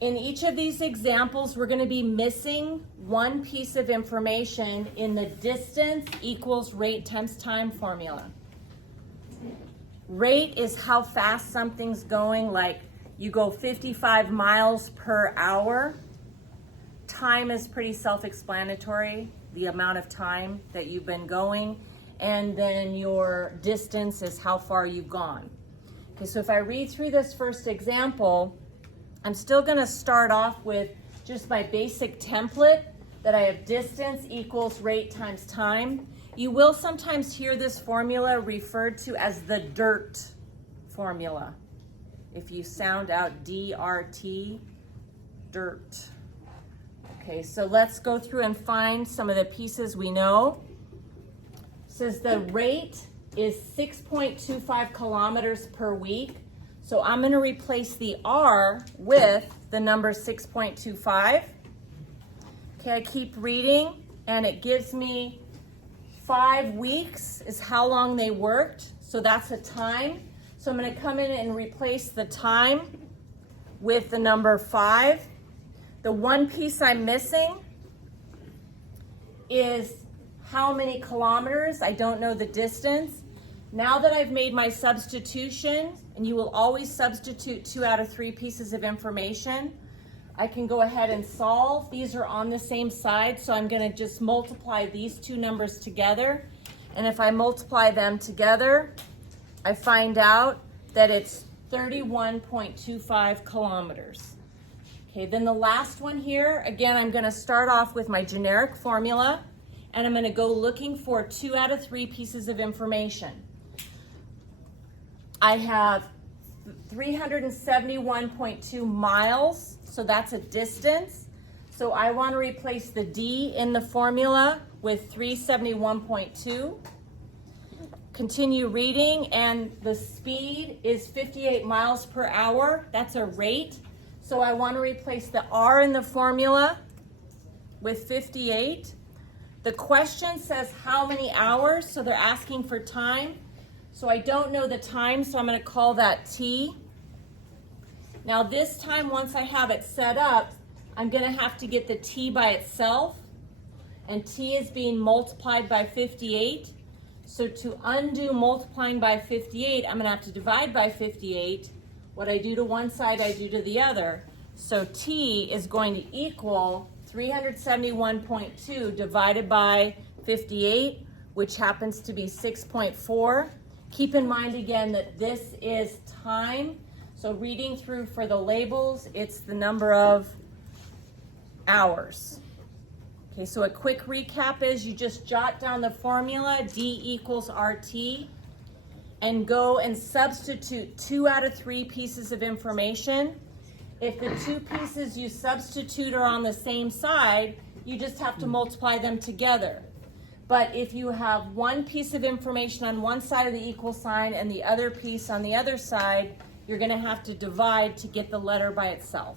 In each of these examples, we're going to be missing one piece of information in the distance equals rate times time formula. Rate is how fast something's going, like you go 55 miles per hour. Time is pretty self-explanatory, the amount of time that you've been going, and then your distance is how far you've gone. Okay, so if I read through this first example, I'm still going to start off with just my basic template that I have distance equals rate times time. You will sometimes hear this formula referred to as the DIRT formula. If you sound out DRT, DIRT. Okay, so let's go through and find some of the pieces we know. It says the rate is 6.25 kilometers per week. So I'm going to replace the R with the number 6.25. Okay, I keep reading, and it gives me 5 weeks is how long they worked. So that's a time. So I'm going to come in and replace the time with the number 5. The one piece I'm missing is how many kilometers. I don't know the distance. Now that I've made my substitution, and you will always substitute 2 out of 3 pieces of information, I can go ahead and solve. These are on the same side, so I'm going to just multiply these two numbers together. And if I multiply them together, I find out that it's 31.25 kilometers. Okay, then the last one here, again, I'm going to start off with my generic formula, and I'm going to go looking for 2 out of 3 pieces of information. I have 371.2 miles, so that's a distance. So I want to replace the D in the formula with 371.2. Continue reading, and the speed is 58 miles per hour. That's a rate. So I want to replace the R in the formula with 58. The question says how many hours, so they're asking for time. So I don't know the time, so I'm going to call that T. Now this time, once I have it set up, I'm going to have to get the T by itself, and T is being multiplied by 58. So to undo multiplying by 58, I'm going to have to divide by 58. What I do to one side, I do to the other. So T is going to equal 371.2 divided by 58, which happens to be 6.4. Keep in mind again that this is time. So reading through for the labels, it's the number of hours. Okay, so a quick recap is you just jot down the formula, D equals RT, and go and substitute 2 out of 3 pieces of information. If the 2 pieces you substitute are on the same side, you just have to multiply them together. But if you have one piece of information on one side of the equal sign and the other piece on the other side, you're going to have to divide to get the letter by itself.